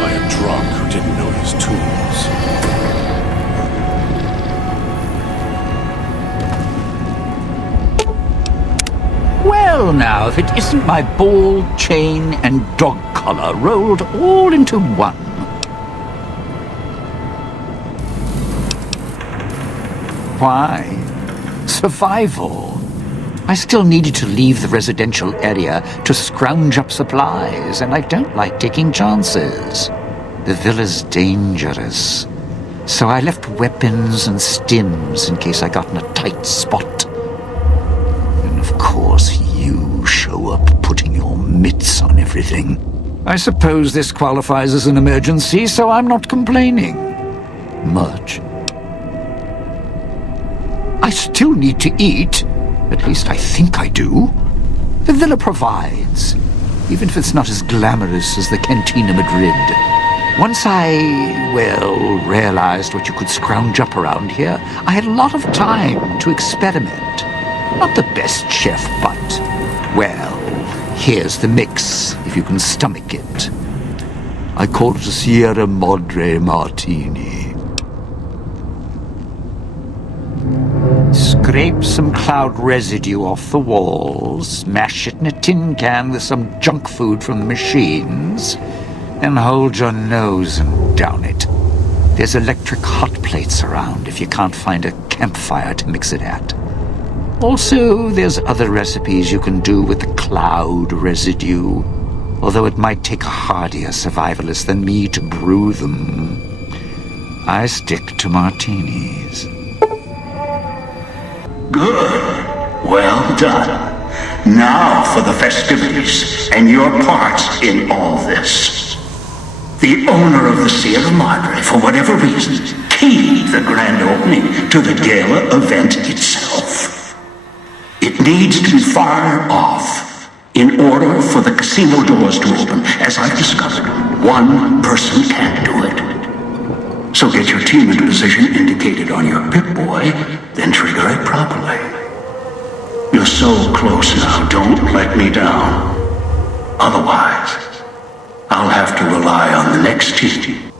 by a drunk who didn't know his tools. Well now, if it isn't my ball, chain, and dog collar rolled all into one. Why? Survival. I still needed to leave the residential area to scrounge up supplies, and I don't like taking chances. The villa's dangerous. So I left weapons and stims in case I got in a tight spot. And of course, you show up putting your mitts on everything. I suppose this qualifies as an emergency, so I'm not complaining. Much. I still need to eat. At least I think I do. The villa provides, even if it's not as glamorous as the Cantina Madrid. Once I, realized what you could scrounge up around here, I had a lot of time to experiment. Not the best chef, but, here's the mix, if you can stomach it. I call it a Sierra Madre martini. Scrape some cloud residue off the walls, smash it in a tin can with some junk food from the machines, and hold your nose and down it. There's electric hot plates around if you can't find a campfire to mix it at. Also, there's other recipes you can do with the cloud residue, although it might take a hardier survivalist than me to brew them. I stick to martinis. Good. Well done. Now for the festivities and your parts in all this. The owner of the Sierra Madre, for whatever reason, keyed the grand opening to the gala event itself. It needs to be fired off in order for the casino doors to open. As I've discovered, one person can't do it. So get your team into position indicated on your Pip-Boy, then trigger it properly. You're so close now, don't let me down. Otherwise, I'll have to rely on the next team.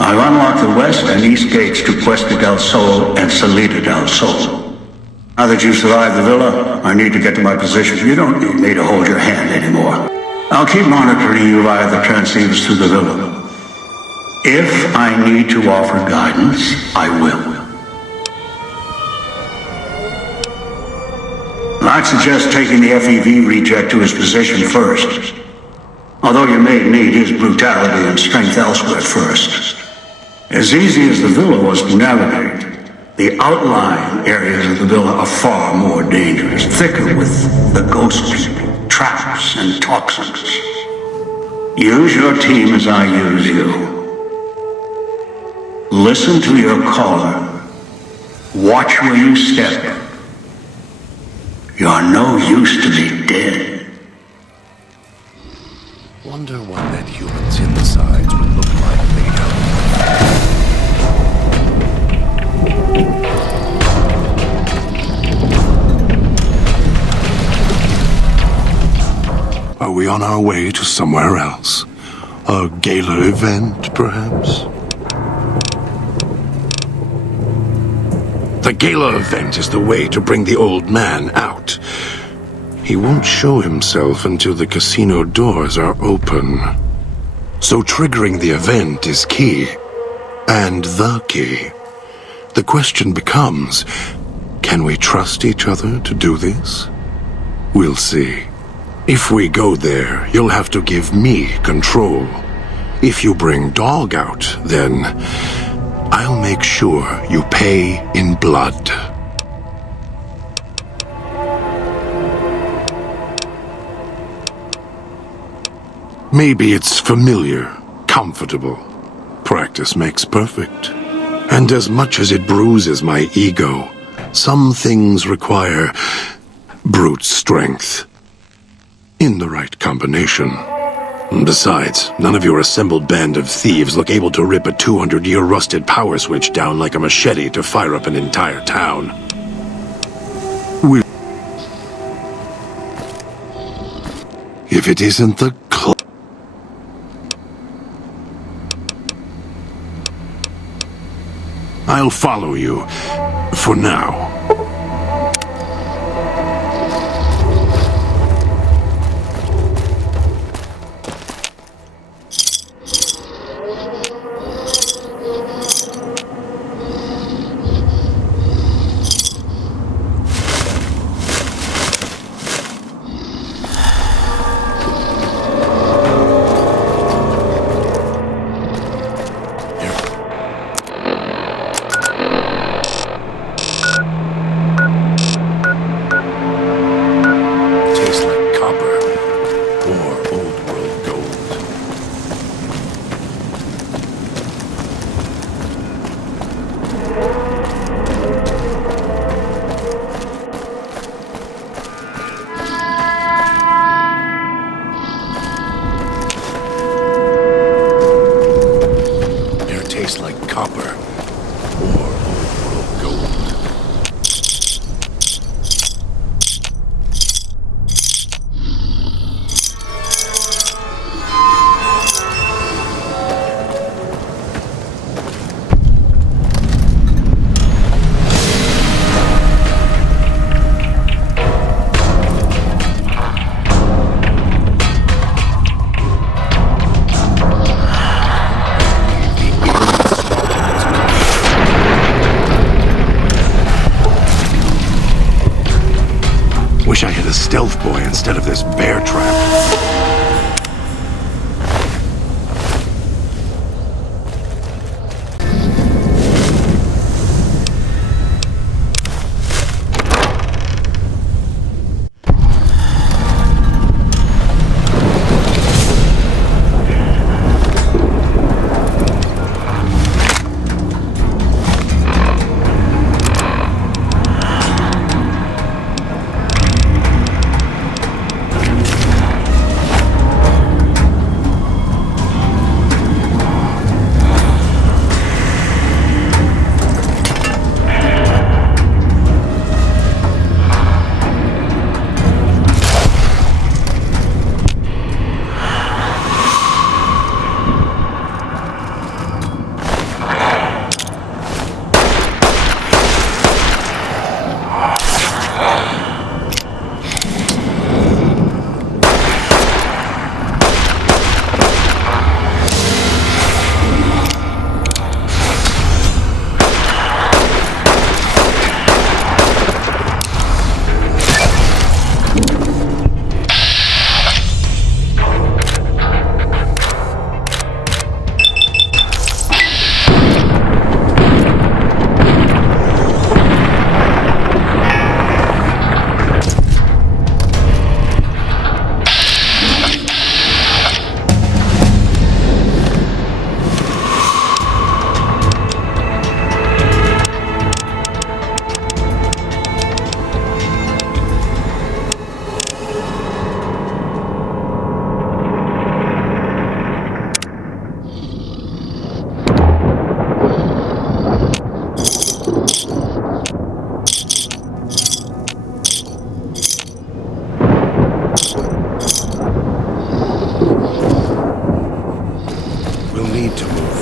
I've unlocked the west and east gates to Puesta del Sol and Salida del Sol. Now that you've survived the villa, I need to get to my position. You don't need me to hold your hand anymore. I'll keep monitoring you via the transceivers through the villa. If I need to offer guidance, I will. I'd suggest taking the FEV reject to his position first. Although you may need his brutality and strength elsewhere first. As easy as the villa was to navigate, the outlying areas of the villa are far more dangerous, thicker with the ghost people, traps, and toxins. Use your team as I use you. Listen to your caller. Watch where you step. You're no use to me dead. Wonder what that human's insides would look like laid out. Are we on our way to somewhere else? A gala event, perhaps? The gala event is the way to bring the old man out. He won't show himself until the casino doors are open. So triggering the event is key. And the key. The question becomes, can we trust each other to do this? We'll see. If we go there, you'll have to give me control. If you bring Dog out, then I'll make sure you pay in blood. Maybe it's familiar, comfortable. Practice makes perfect. And as much as it bruises my ego, some things require brute strength. In the right combination. Besides, none of your assembled band of thieves look able to rip a 200-year rusted power switch down like a machete to fire up an entire town. If it isn't the I'll follow you. For now. Wish I had a stealth boy instead of this bear trap.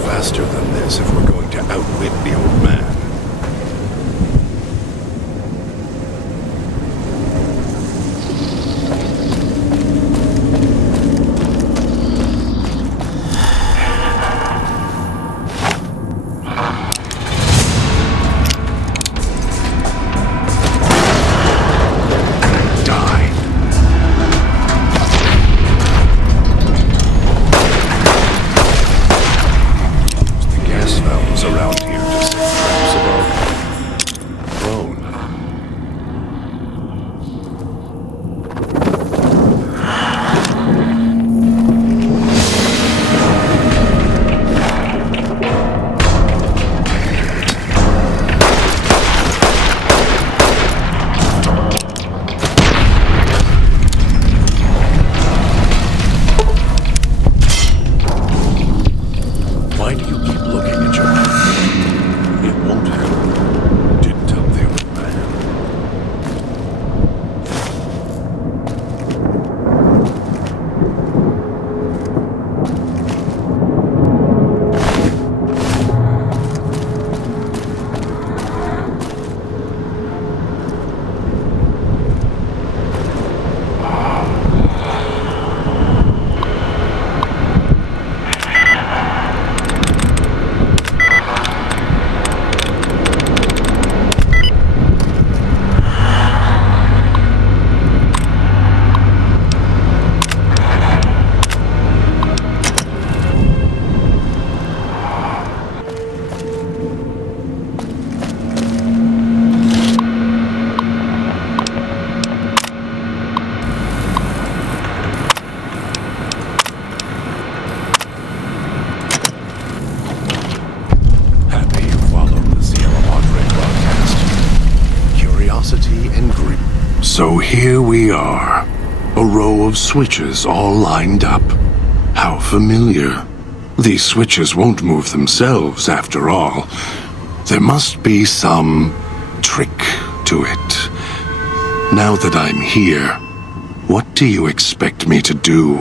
Faster than this if we're going to outwit the old man. Around here to set traps above. Alone. Why do you keep looking at your map? So here we are. A row of switches all lined up. How familiar. These switches won't move themselves, after all. There must be some trick to it. Now that I'm here, what do you expect me to do?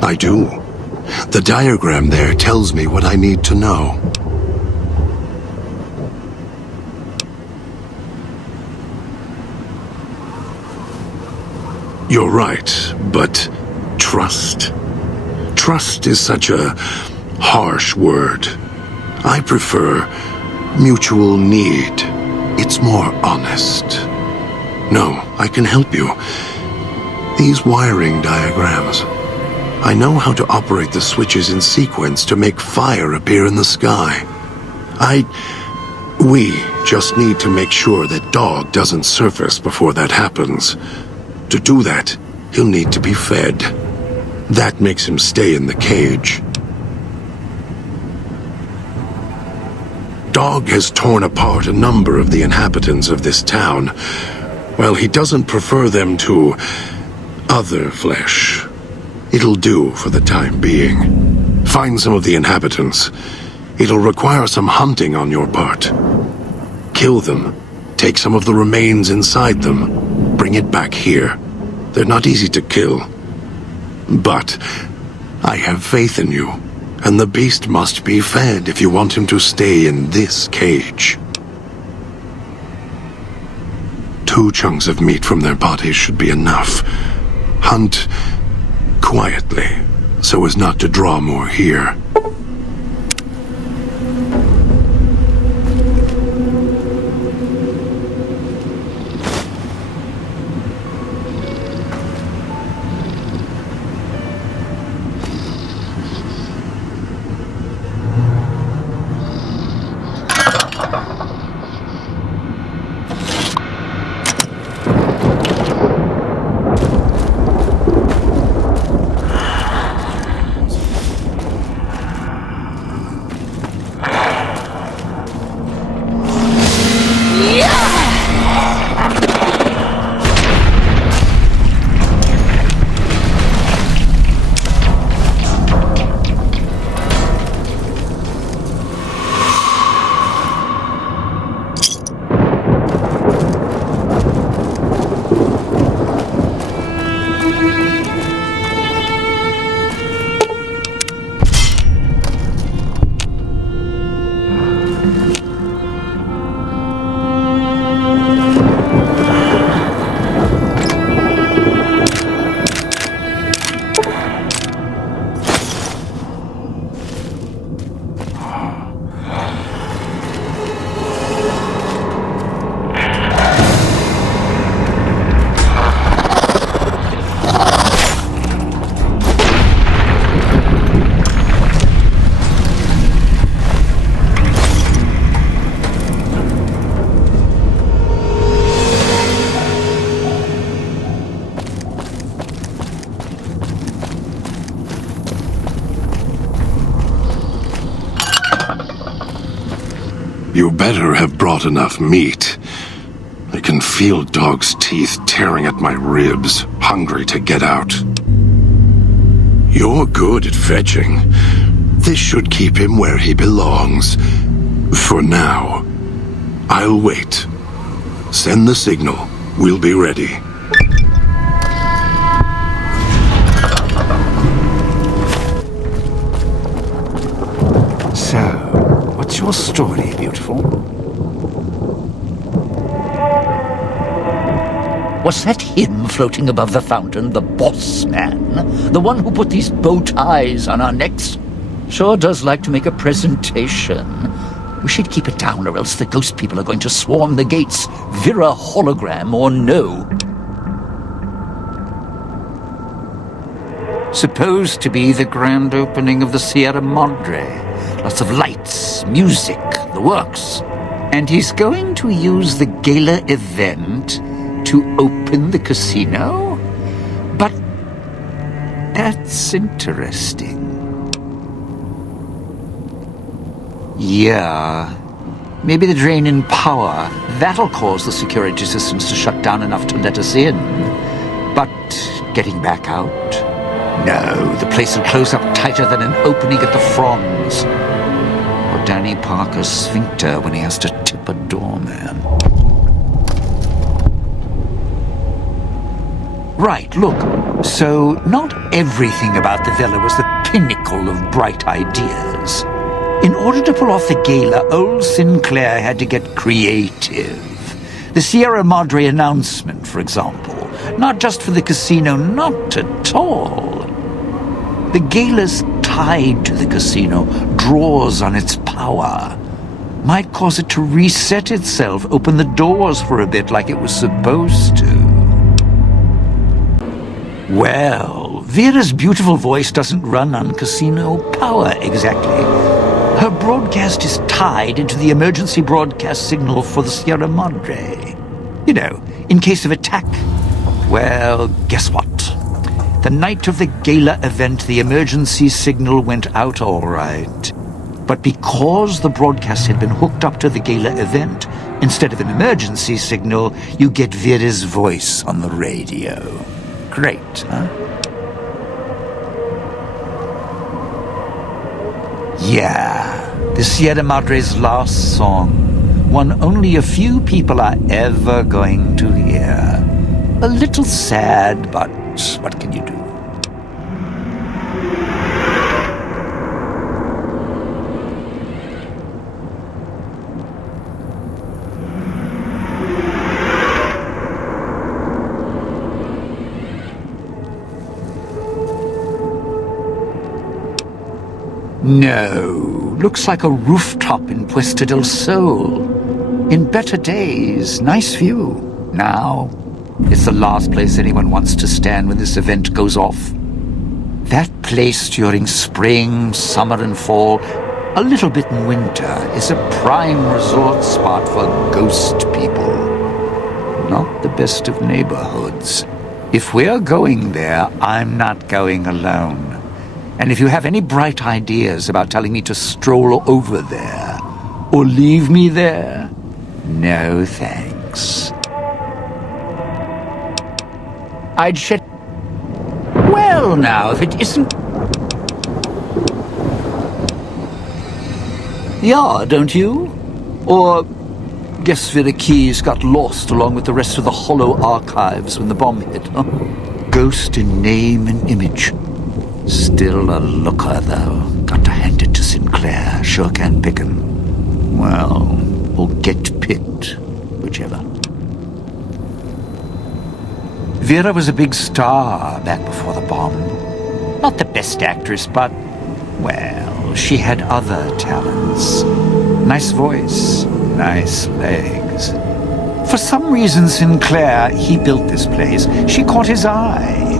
I do. The diagram there tells me what I need to know. You're right, but trust? Trust is such a harsh word. I prefer mutual need. It's more honest. No, I can help you. These wiring diagrams. I know how to operate the switches in sequence to make fire appear in the sky. We just need to make sure that Dog doesn't surface before that happens. To do that, he'll need to be fed. That makes him stay in the cage. Dog has torn apart a number of the inhabitants of this town. Well, he doesn't prefer them to other flesh. It'll do for the time being. Find some of the inhabitants. It'll require some hunting on your part. Kill them. Take some of the remains inside them. Bring it back here. They're not easy to kill. But I have faith in you. And the beast must be fed if you want him to stay in this cage. 2 chunks of meat from their bodies should be enough. Hunt quietly, so as not to draw more here. You better have brought enough meat. I can feel Dog's teeth tearing at my ribs, hungry to get out. You're good at fetching. This should keep him where he belongs. For now. I'll wait. Send the signal. We'll be ready. So, what's your story, beautiful? Was that him floating above the fountain, the boss man? The one who put these bow ties on our necks? Sure does like to make a presentation. We should keep it down, or else the ghost people are going to swarm the gates, Vira hologram or no. Supposed to be the grand opening of the Sierra Madre. Lots of lights, music, the works. And he's going to use the gala event to open the casino? But that's interesting. Yeah, Maybe the drain in power. That'll cause the security systems to shut down enough to let us in. But getting back out? No, the place will close up tighter than an opening at the fronds. Or Danny Parker's sphincter when he has to tip a doorman. Right, look. So, not everything about the villa was the pinnacle of bright ideas. In order to pull off the gala, old Sinclair had to get creative. The Sierra Madre announcement, for example. Not just for the casino, not at all. The gala's tied to the casino, draws on its power. Might cause it to reset itself, open the doors for a bit like it was supposed to. Well, Vera's beautiful voice doesn't run on casino power exactly. Her broadcast is tied into the emergency broadcast signal for the Sierra Madre. You know, in case of attack. Well, guess what? The night of the gala event, the emergency signal went out all right. But because the broadcast had been hooked up to the gala event, instead of an emergency signal, you get Vera's voice on the radio. Great, huh? Yeah, the Sierra Madre's last song. One only a few people are ever going to hear. A little sad, but what can you do? No, looks like a rooftop in Puesta del Sol. In better days, nice view. Now, it's the last place anyone wants to stand when this event goes off. That place during spring, summer and fall, a little bit in winter, is a prime resort spot for ghost people. Not the best of neighborhoods. If we're going there, I'm not going alone. And if you have any bright ideas about telling me to stroll over there, or leave me there, no thanks. I'd shed... Well now, if it isn't... Yeah, don't you? Or... guess Vera Keys got lost along with the rest of the hollow archives when the bomb hit, huh? Ghost in name and image. Still a looker, though. Got to hand it to Sinclair. Sure can pick 'em. Well, or get picked. Whichever. Vera was a big star back before the bomb. Not the best actress, but, well, she had other talents. Nice voice, nice legs. For some reason, Sinclair, he built this place. She caught his eye.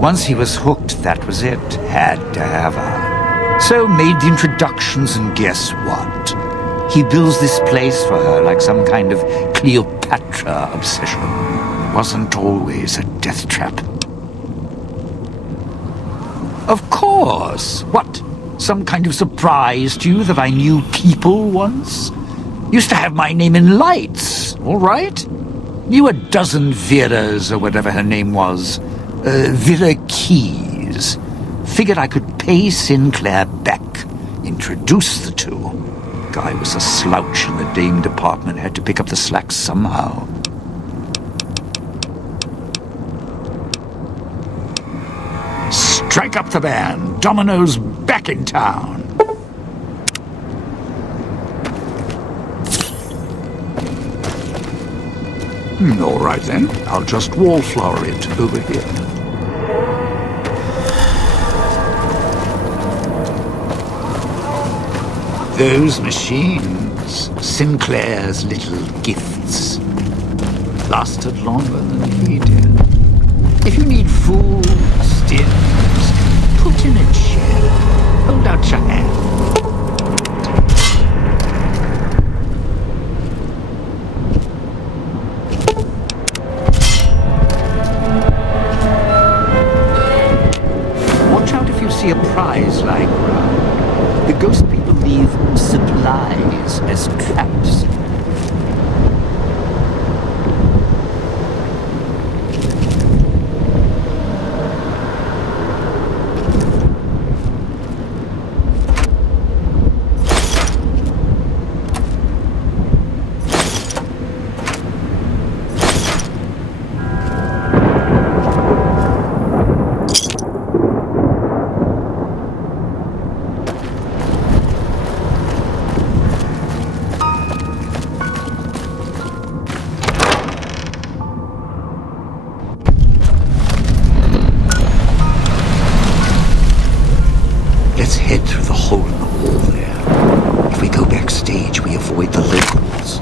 Once he was hooked, that was it. Had to have her. So made the introductions, and guess what? He builds this place for her like some kind of Cleopatra obsession. Wasn't always a death trap. Of course! What? Some kind of surprise to you that I knew people once? Used to have my name in lights, all right? Knew a dozen Veras, or whatever her name was. Vera Keys. Figured I could pay Sinclair back. Introduce the two. Guy was a slouch in the dame department. Had to pick up the slack somehow. Strike up the band. Domino's back in town. All right then. I'll just wallflower it over here. Those machines, Sinclair's little gifts, lasted longer than he did. If you need food, steers, put in a chair. Hold out your hand. Watch out if you see a prize lying around. The ghost people leave supplies as traps. Let's head through the hole in the wall there. If we go backstage, we avoid the locals.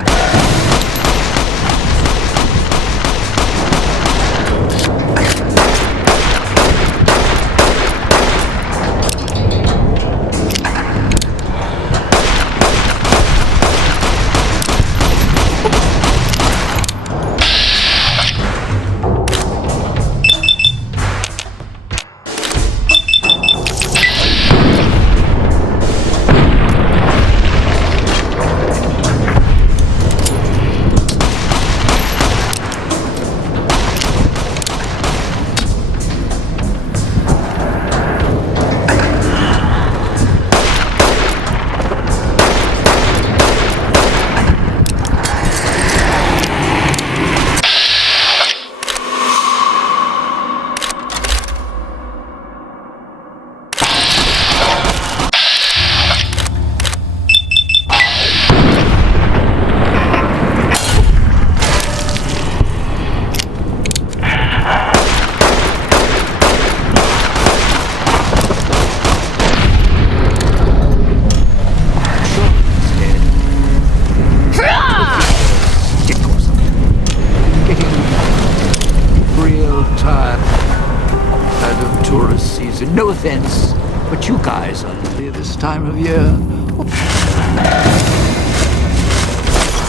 No offense, but you guys are lovely this time of year.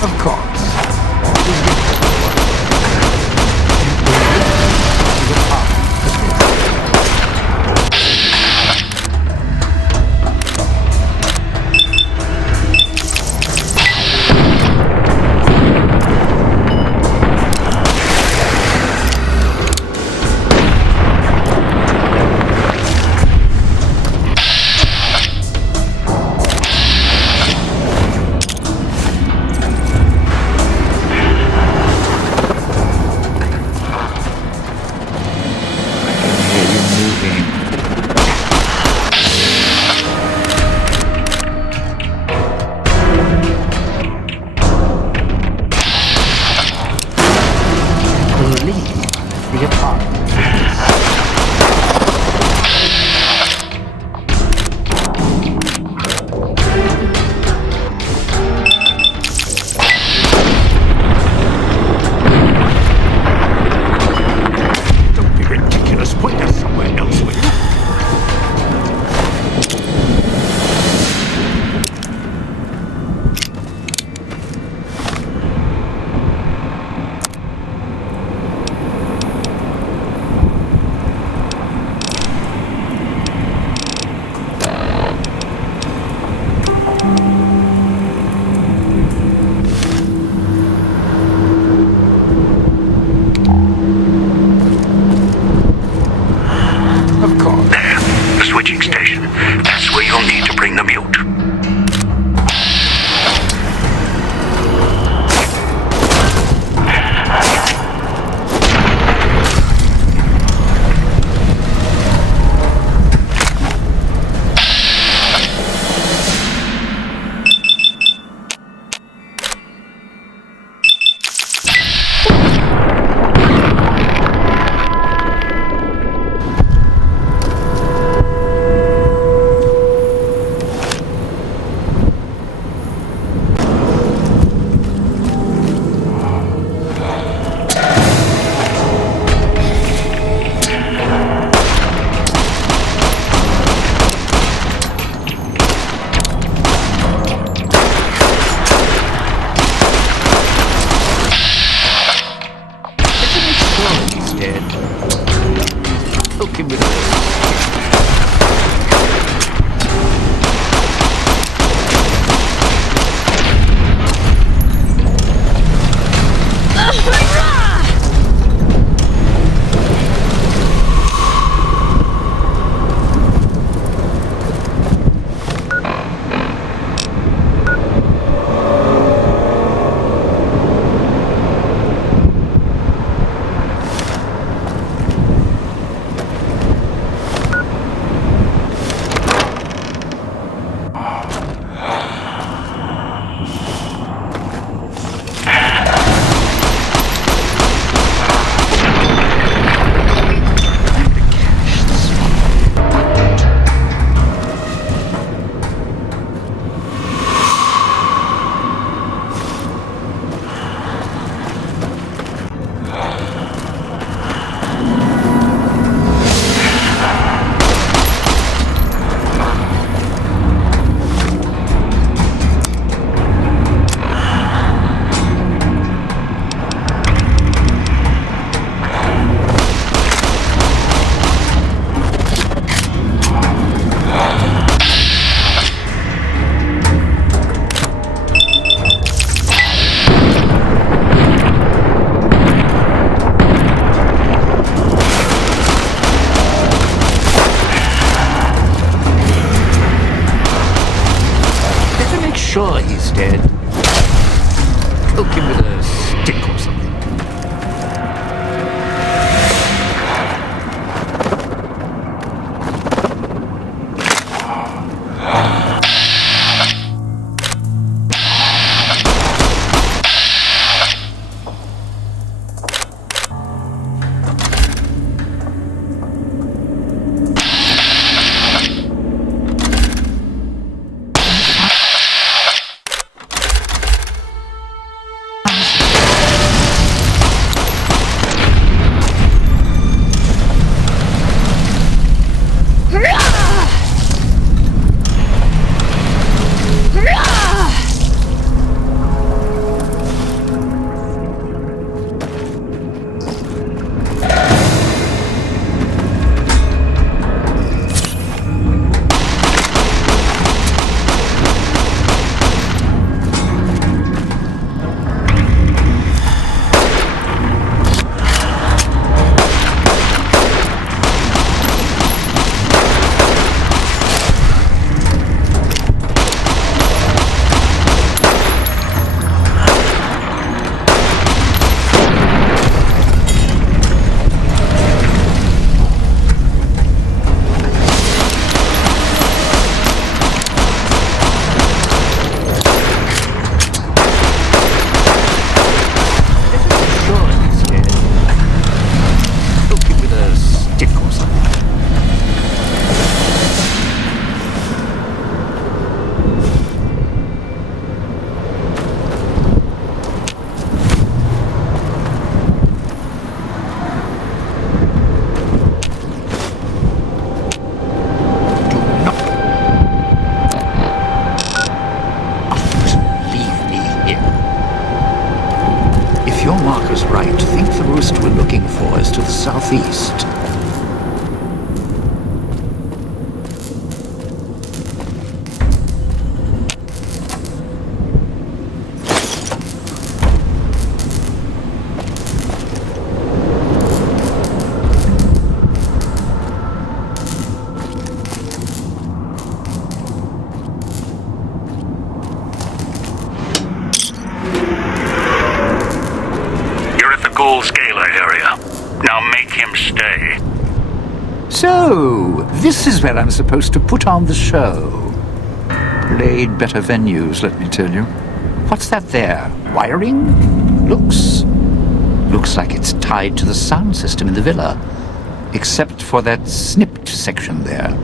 Of course. sure he's dead. Poke him with a stick or something. Southeast. So, this is where I'm supposed to put on the show. Played better venues, let me tell you. What's that there? Wiring? Looks like it's tied to the sound system in the villa. Except for that snipped section there.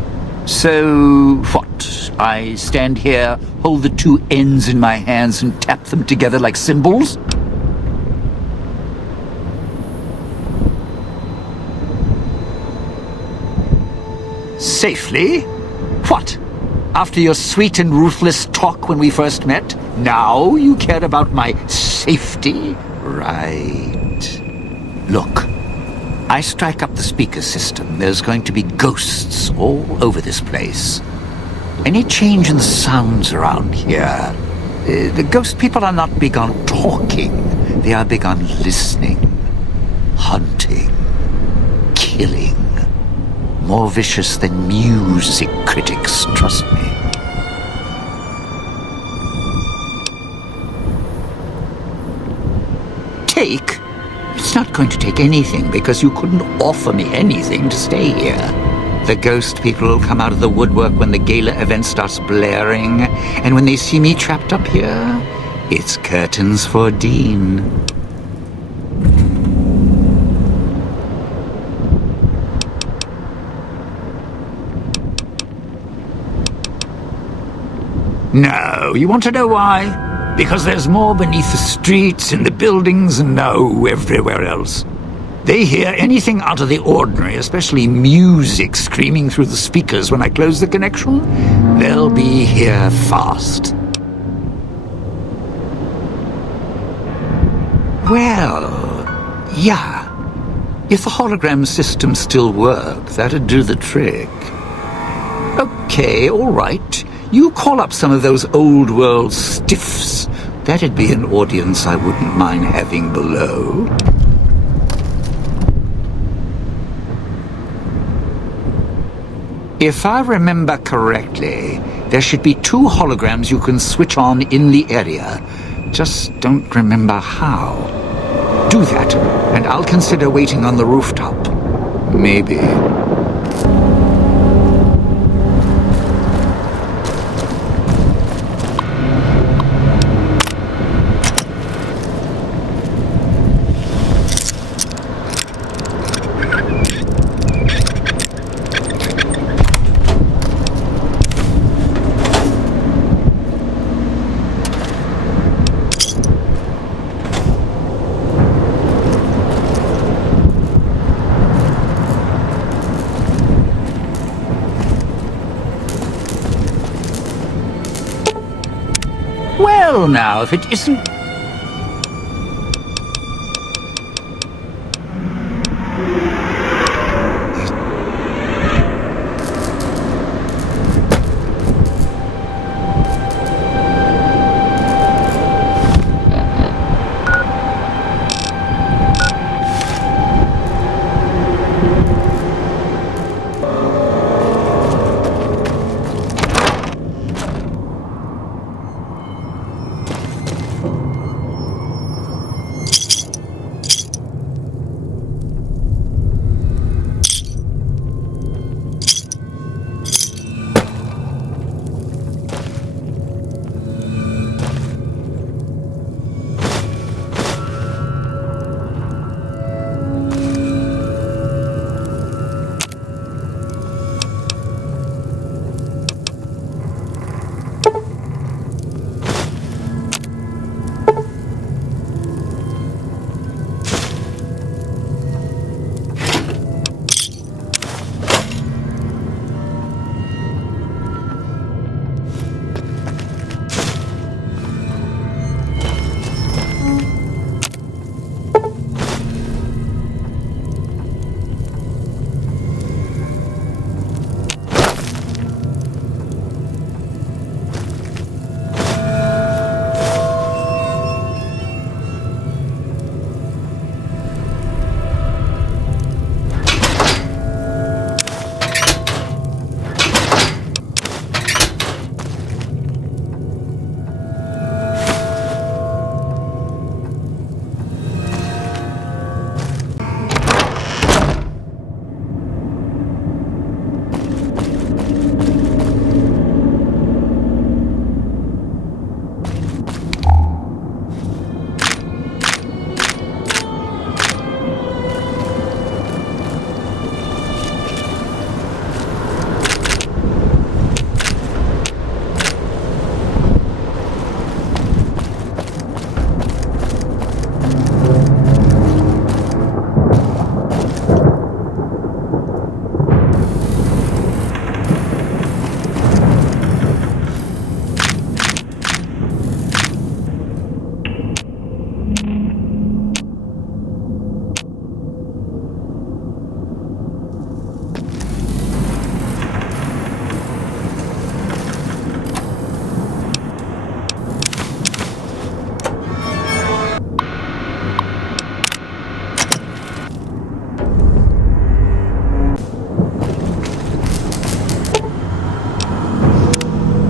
So, what? I stand here, hold the two ends in my hands and tap them together like cymbals? Safely? What? After your sweet and ruthless talk when we first met, now you care about my safety? Right. Look, I strike up the speaker system. There's going to be ghosts all over this place. Any change in the sounds around here, the ghost people are not big on talking. They are big on listening, hunting, killing. More vicious than music critics, trust me. Take? It's not going to take anything because you couldn't offer me anything to stay here. The ghost people will come out of the woodwork when the gala event starts blaring, and when they see me trapped up here, it's curtains for Dean. No, you want to know why? Because there's more beneath the streets, in the buildings, and no, everywhere else. They hear anything out of the ordinary, especially music screaming through the speakers when I close the connection. They'll be here fast. Well, yeah. If the hologram system still worked, that'd do the trick. Okay, all right. You call up some of those old world stiffs. That'd be an audience I wouldn't mind having below. If I remember correctly, There should be 2 holograms you can switch on in the area. Just don't remember how. Do that, and I'll consider waiting on the rooftop. Maybe. Well, now, if it isn't...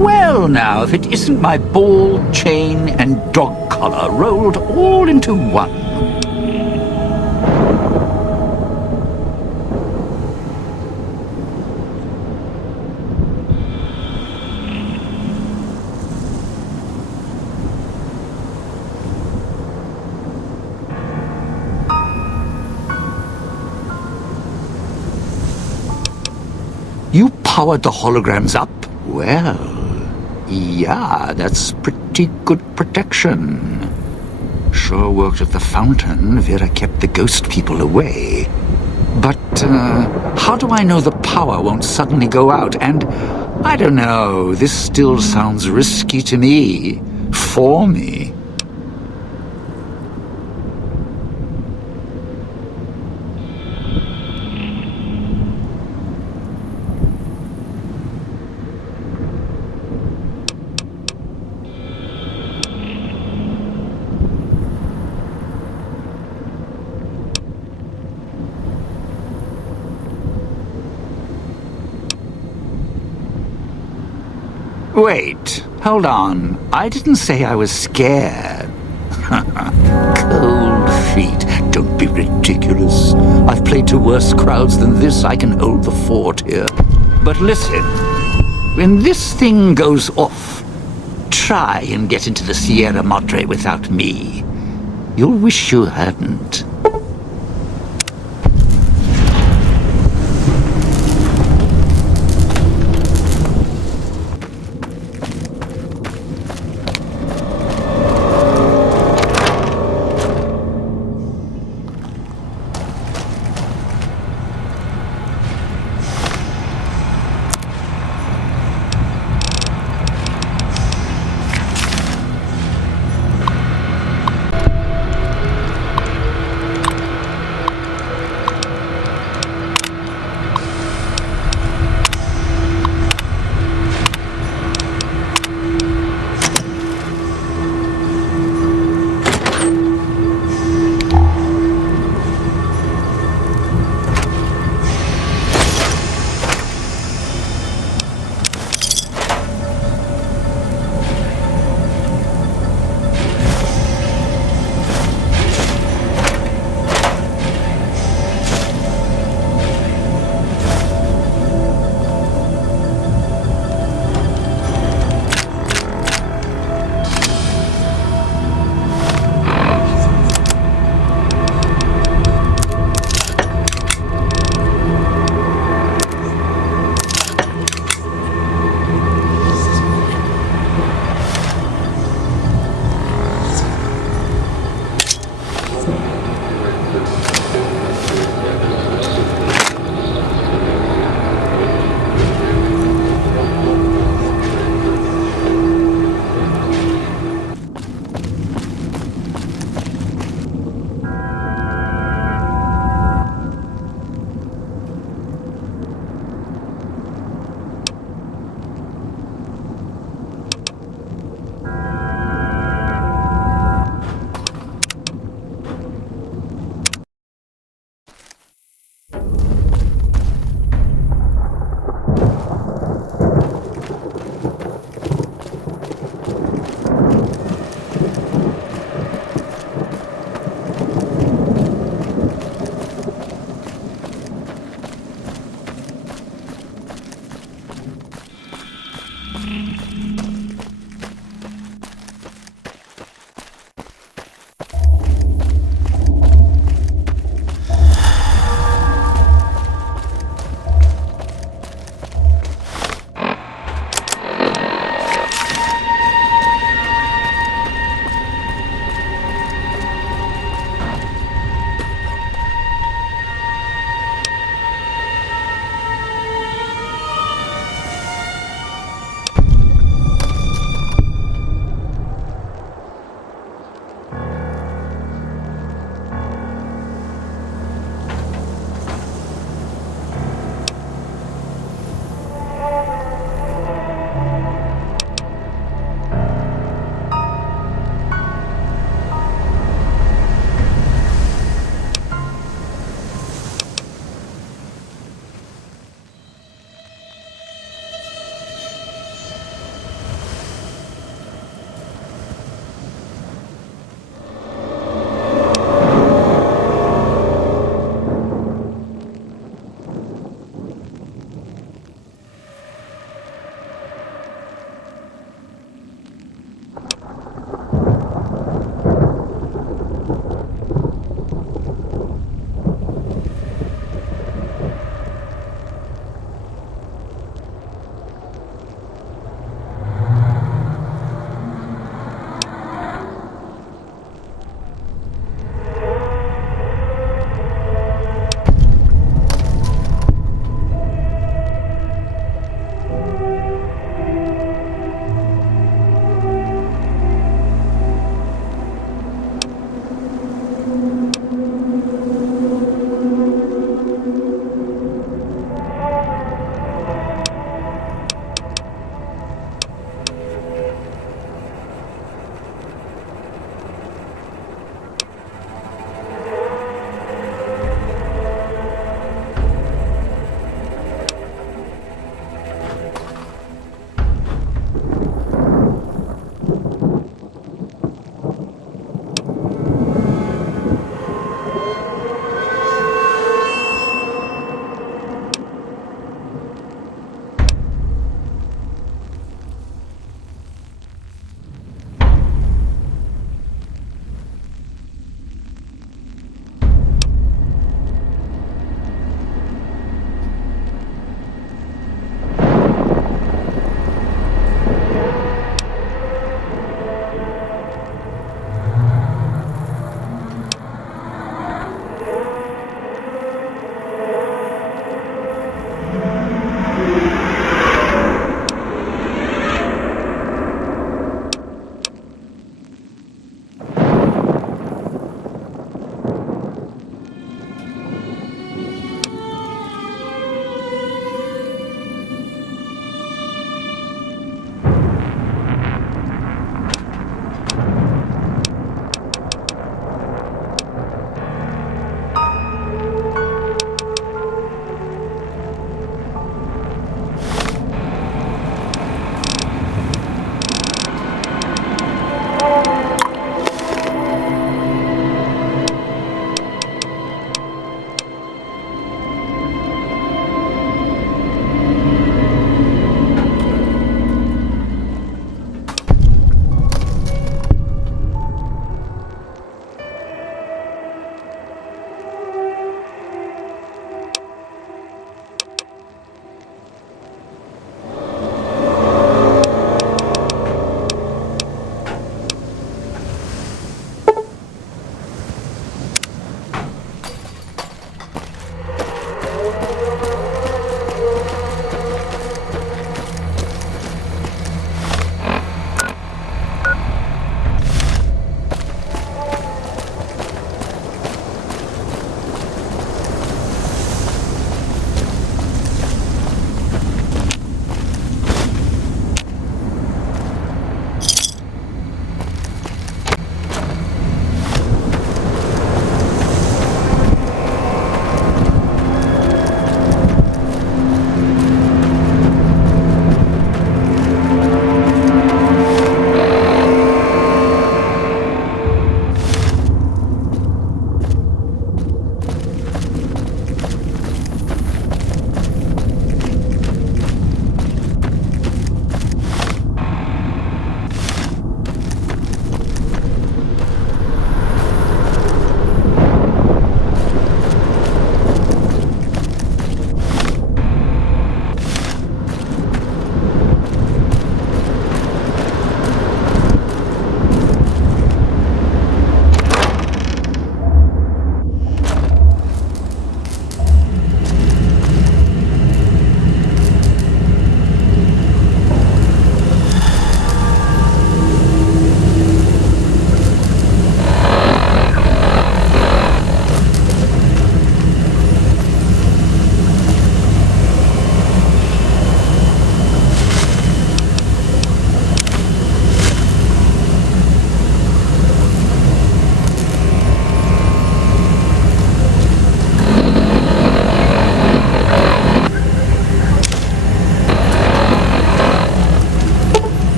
Well, now, if it isn't my ball, chain, and dog collar rolled all into one. You powered the holograms up? Well, yeah, that's pretty good protection. Sure worked at the fountain. Vera kept the ghost people away. But, how do I know the power won't suddenly go out? And, I don't know, this still sounds risky to me. For me. Wait, hold on. I didn't say I was scared. Cold feet. Don't be ridiculous. I've played to worse crowds than this. I can hold the fort here. But listen, when this thing goes off, try and get into the Sierra Madre without me. You'll wish you hadn't.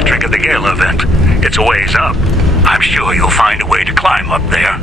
will trigger the gala event. It's a ways up. I'm sure you'll find a way to climb up there.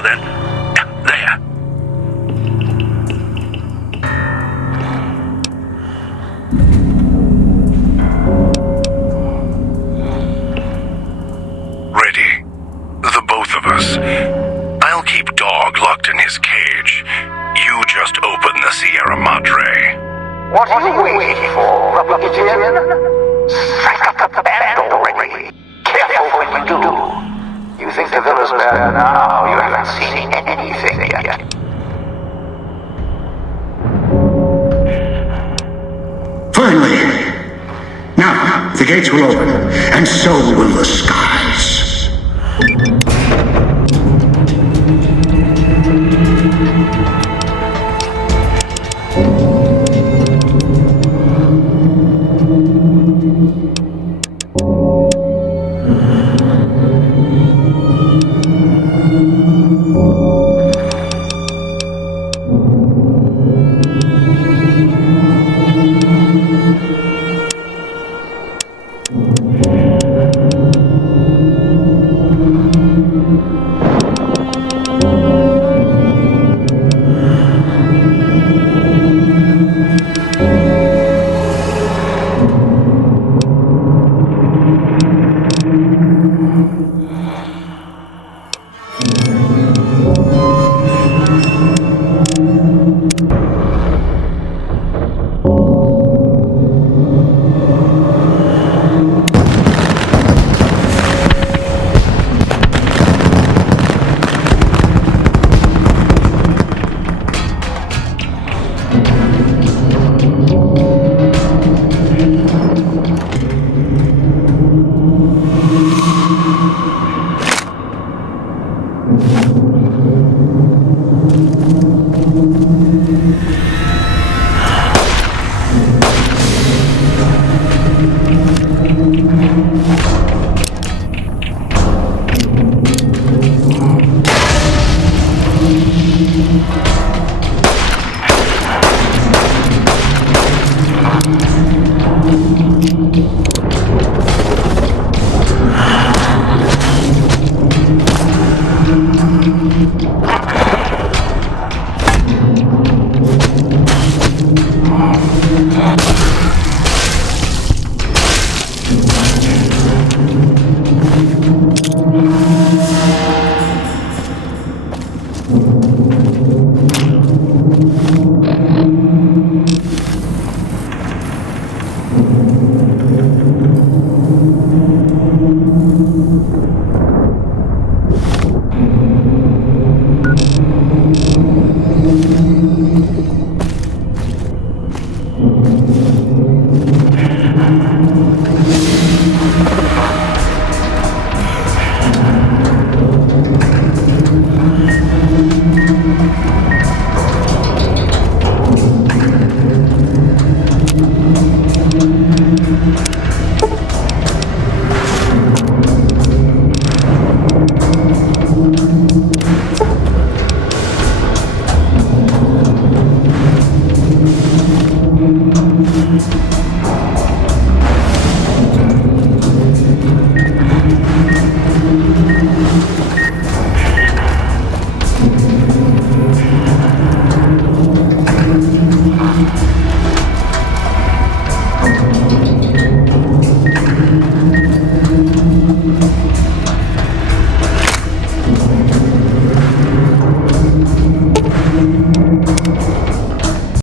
Well then, there. Ready. The both of us. I'll keep Dog locked in his cage. You just open the Sierra Madre. What are you waiting for, Obsidian? Strike up the band already. Careful when you do. You think the villa's bad now? You haven't seen anything yet. Finally! Now, the gates will open, and so will the skies.